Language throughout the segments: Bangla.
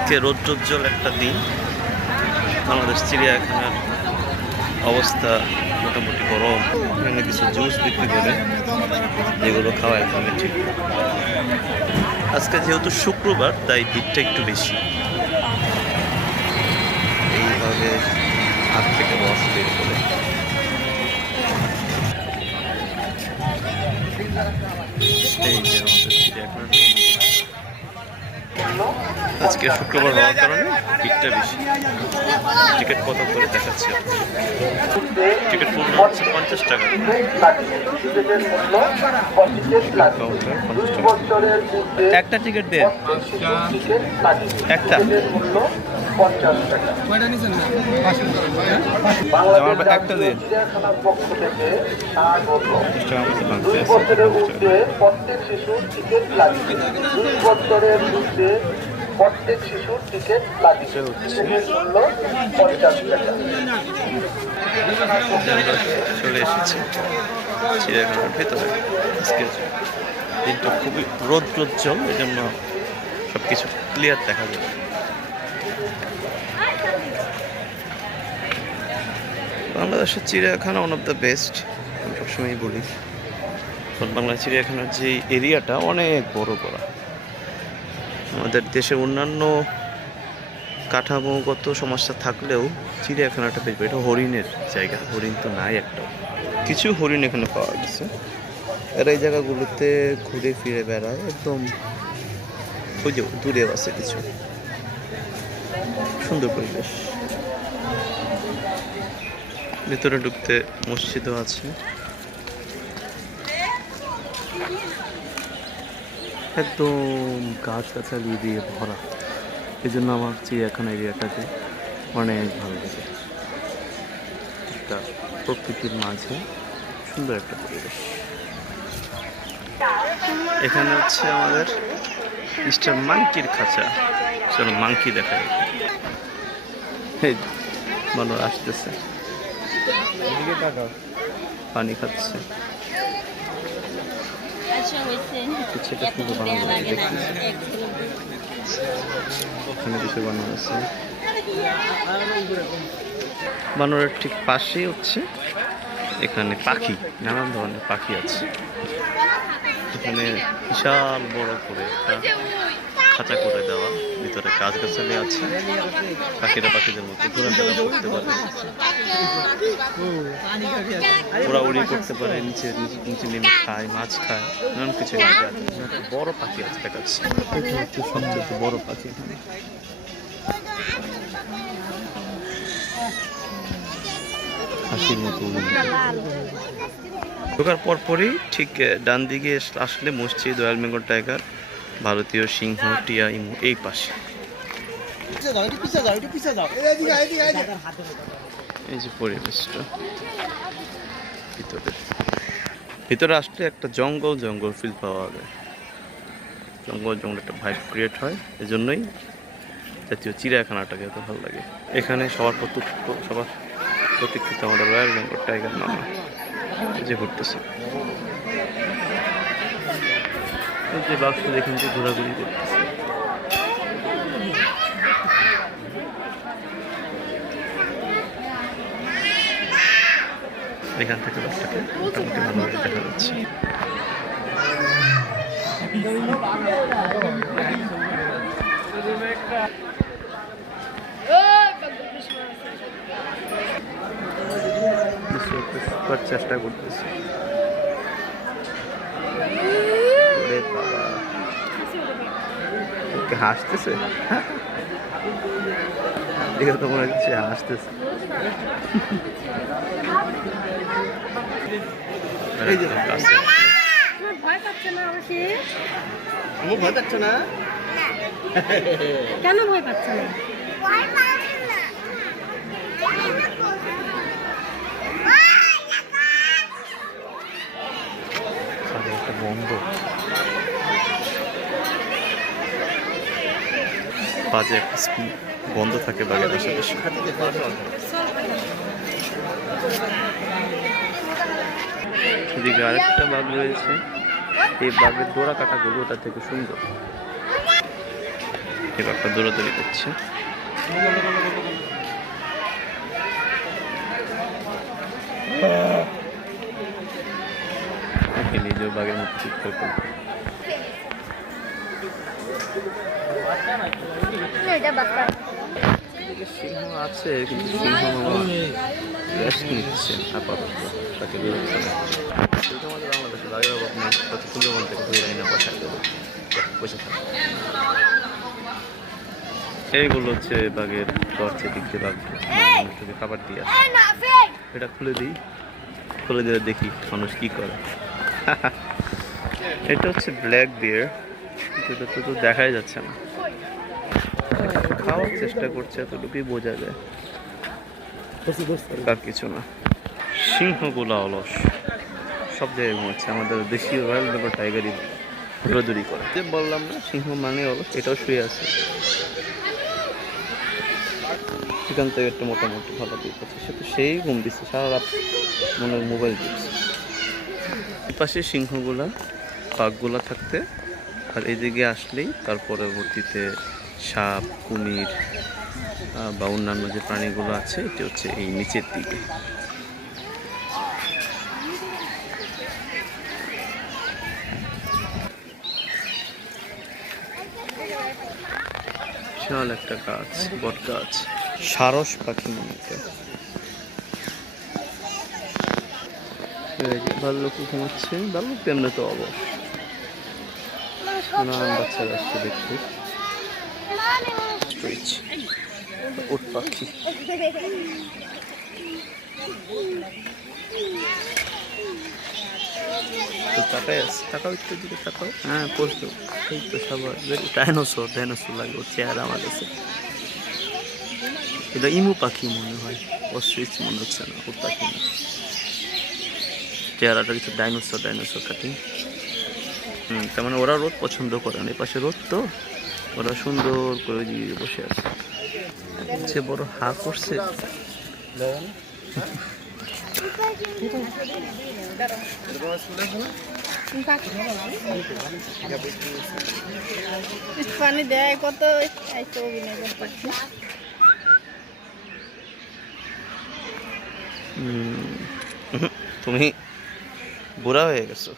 আজকে রৌদ্রোজ্জ্বল একটা দিন। বাংলাদেশ চিড়িয়াখানার অবস্থা মোটামুটি গরম। এখানে কিছু জুস বিক্রি করে, যেগুলো খাওয়া একদমই ঠিক। আজকে যেহেতু শুক্রবার, তাই ভিড়টা একটু বেশি। এইভাবে হাত থেকে বস বের করে এই যে আমাদের চিড়িয়াখানার মেইন গেট। আজকে শুক্রবার হওয়ার কারণে ভিড়টা বেশি। টিকিট কত করে দেখাচ্ছে? টিকিট মূল্য হচ্ছে 50 টাকা। একটা টিকিট দেন, একটা একটা দিন। প্রত্যেক শিশুর টিকিট লাগে। টিকিটের মূল্য 50 টাকা। চলে এসেছে চিড়িয়াখানার ভেতরে। আজকে দিনটা খুবই রৌদ্রোজ্জ্বল, এই জন্য সব কিছু ক্লিয়ার দেখা যাবে। বাংলাদেশের চিড়িয়াখানা ওয়ান অফ দ্য বেস্ট, আমি সবসময়ই বলি। কারণ বাংলা চিড়িয়াখানার যে এরিয়াটা অনেক বড় করা। আমাদের দেশে অন্যান্য কাঠামোগত সমস্যা থাকলেও চিড়িয়াখানাটা বেশ, এটা হরিণের জায়গা। হরিণ তো নাই একটা, কিছু হরিণ এখানে পাওয়া গেছে। এরা এই জায়গাগুলোতে ঘুরে ফিরে বেড়ায়, একদম ওই যে দূরে আছে কিছু। সুন্দর পরিবেশ। ভিতরে ঢুকতে মসজিদও আছে। একদম গাছগাছালি দিয়ে ভরা, এই জন্য আমার চিড়িয়াখানা এরিয়াটাকে অনেক ভালো লাগে। একটা প্রকৃতির মাঝে সুন্দর একটা পরিবেশ। এখানে হচ্ছে আমাদের মিস্টার মাংকির খাঁচা। চলো মাংকি দেখাই। বানর আসতেছে, পানি খাচ্ছে। সেটা শুধু বানর দেখতেছে। এখানে কিছু বানর আছে। বানরের ঠিক পাশেই হচ্ছে এখানে পাখি, নানান ধরনের পাখি আছে। এখানে বিশাল বড় করে একটা খাঁচা করে দেওয়া, ভিতরে গাছগাছালি আছে। পাখিরা পাখিদের মধ্যে ঘোরাফেরা করতে পারে, উড়াউড়ি করতে পারে, নিচে নিচে নেমে খায়, মাছ খায়, নানান কিছু। একটা বড় পাখি আছে দেখাচ্ছে, এটা হচ্ছে সবচেয়ে বড় পাখি এখানে। হাসির মতো ঢোকার পরপরই ঠিক ডান দিকে আসলে মসজিদ, রয়্যাল বেঙ্গল টাইগার, ভারতীয় সিংহ, টিয়া, ইমু এই পাশে। এই যে পরিবেশটা ভিতরে আসলে একটা জঙ্গল জঙ্গল ফিল পাওয়া যায়। জঙ্গল জঙ্গল একটা ভাইব ক্রিয়েট হয়, এজন্যই জাতীয় চিড়িয়াখানাটাকে এত ভালো লাগে। এখানে সবার প্রতীক্ষিত আমাদের রয়্যাল বেঙ্গল টাইগার মামা যে ঘুরতেছে। যে বাক্স এখান থেকে ঘোরাঘুরি করতেছে। এখান থেকে বাক্সটাকে মোটামুটি ভালোভাবে দেখা যাচ্ছে। চেষ্টা করতেছি। হাসতেছে, দেখে তো মনে হচ্ছে হাসতেছে। ভয় পাচ্ছে না? ভয় পাচ্ছে না? কেন ভয় পাচ্ছে না? বন্ধ বাজে বন্ধ থাকে বাগের আশেপাশে। এদিকে আরেকটা বাঘ রয়েছে। এই বাঘের ডোরা কাটাগুলো ওটা থেকে সুন্দর। এই বাঘটা দৌড়াদৌড়ি করছে। নিজেও বাঘের মতো চিৎকার করবে। সিংহ আছে কিন্তু সিংহ রেস্ট নিচ্ছে আপাতত, তাকে বিরক্ত না। আমাদের বাংলাদেশে বাঘের অভাব নেই, কত সুন্দরবন থেকে ধরে না বসায় দেবো, বসে থাকে। এইগুলো হচ্ছে বাঘের টর্চে দিক দিয়ে বাঘ খাবার দিয়ে আসে। এটা খুলে দিই, খুলে দিলে দেখি মানুষ কি করে। এটা হচ্ছে ব্ল্যাক বিয়ার, যেটা তো দেখাই যাচ্ছে না, খাওয়ার চেষ্টা করছে এতটুকুই বোঝা যায়, আর কিছু না। সিংহগুলো অলস, সব জায়গায় ঘুমাচ্ছে। আমাদের দেশীয় রয়্যাল বেঙ্গল টাইগারই দৌড়াদৌড়ি করে। যে বললাম না সিংহ মানে অলস, এটাও শুয়ে আছে। সেখান থেকে একটু মোটামুটি ভালো দিক আছে, সে তো সেই ঘুম দিচ্ছে সারা রাত, মনে মোবাইল দিচ্ছে। পাশে সিংহগুলা বাঘগুলা থাকতে, আর এদিকে আসলেই তার পরবর্তীতে সাপ, কুমির বা অন্যান্য যে প্রাণীগুলো আছে, এটি হচ্ছে এই নিচের দিকে। বিশাল একটা গাছ, বট গাছ, সারস পাখি মনে হয়। ভাল্লুক ঘুমাচ্ছে, ভাল্লুক এমনি তো অবশ, নানান বাচ্চারা আসছে দেখতে। উট পাখি, তাকাই আছে, তাকাও একটু দিকে তাকাও। হ্যাঁ পড়তো, এই তো সবার ডাইনোসর, ডাইনোসর লাগে ওর চেহারা আমার কাছে। এটা ইমু পাখি মনে হয়, অস্ট্রিচ মনে হচ্ছে না, উট পাখি না। চেহারাটা কিছু ডাইনোসর, ডাইনোসর কাটিং। তার মানে ওরা রোদ পছন্দ করে না, এই পাশে রোদ তো, ওরা সুন্দর করে দিয়ে বসে আছে। সে বড় হা করছে। পানি দেয় কত, তুমি বুড়া হয়ে গেছো।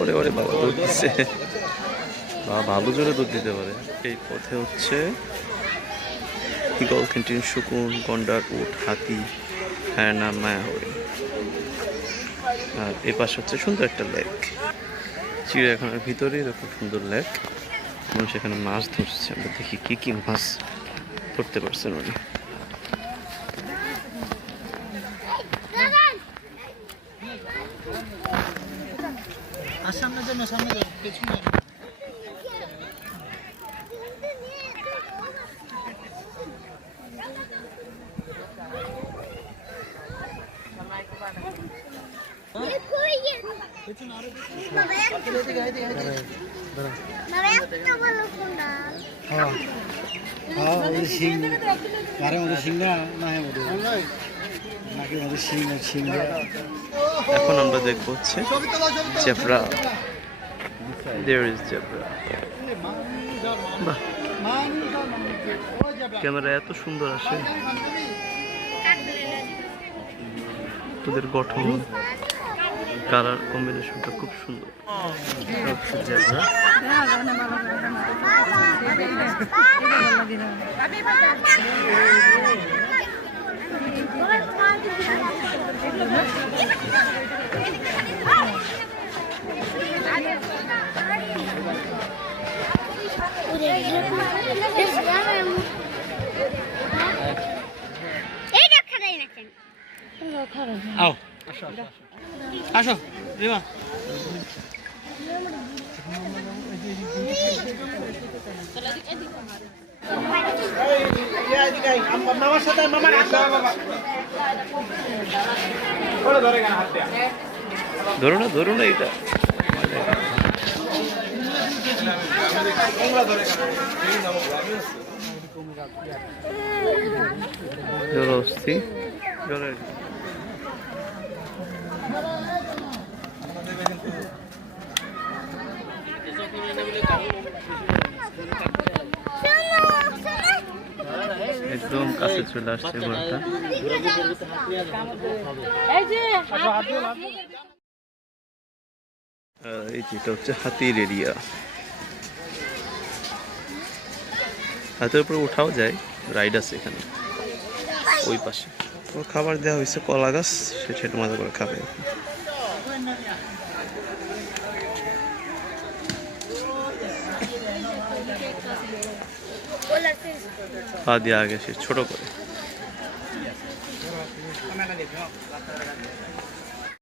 ওরে ওরে বাবা দুধ দিচ্ছে, বাবা ভালো জোরে দুধ দিতে পারে। এই পথে হচ্ছে ঈগল, ক্যান্টিন, শকুন, গন্ডার, উট, হাতি, হ্যাঁ মায়া হরিণ। আর এ পাশে হচ্ছে সুন্দর একটা লেক, চিড়িয়াখানার ভিতরে এরকম সুন্দর লেক। মানুষ এখানে মাছ ধরছে, আমরা দেখি কি কি মাছ ধরতে পারছেন উনি। এখন আমরা দেখবো হচ্ছে জেব্রা। There is zebra. বাহ, ক্যামেরা এত সুন্দর আসে, তোদের গঠন, কালার কম্বিনেশনটা খুব সুন্দর। জেব্রা আসো রিমা, মামার সাথে মামার ধরো না এটা জলহস্তি জলের একদম কাছে চলে আসছে ঘরটা। এই যেটা হচ্ছে হাতির এরিয়া, হাতের উপরে উঠাও যায়, রাইড আছে এখানে ওই পাশে। তো খাবার দেওয়া হয়েছে কলা গাছ, সে ছেটে মজা করে খাবে। পা দিয়ে আগে সে ছোট করে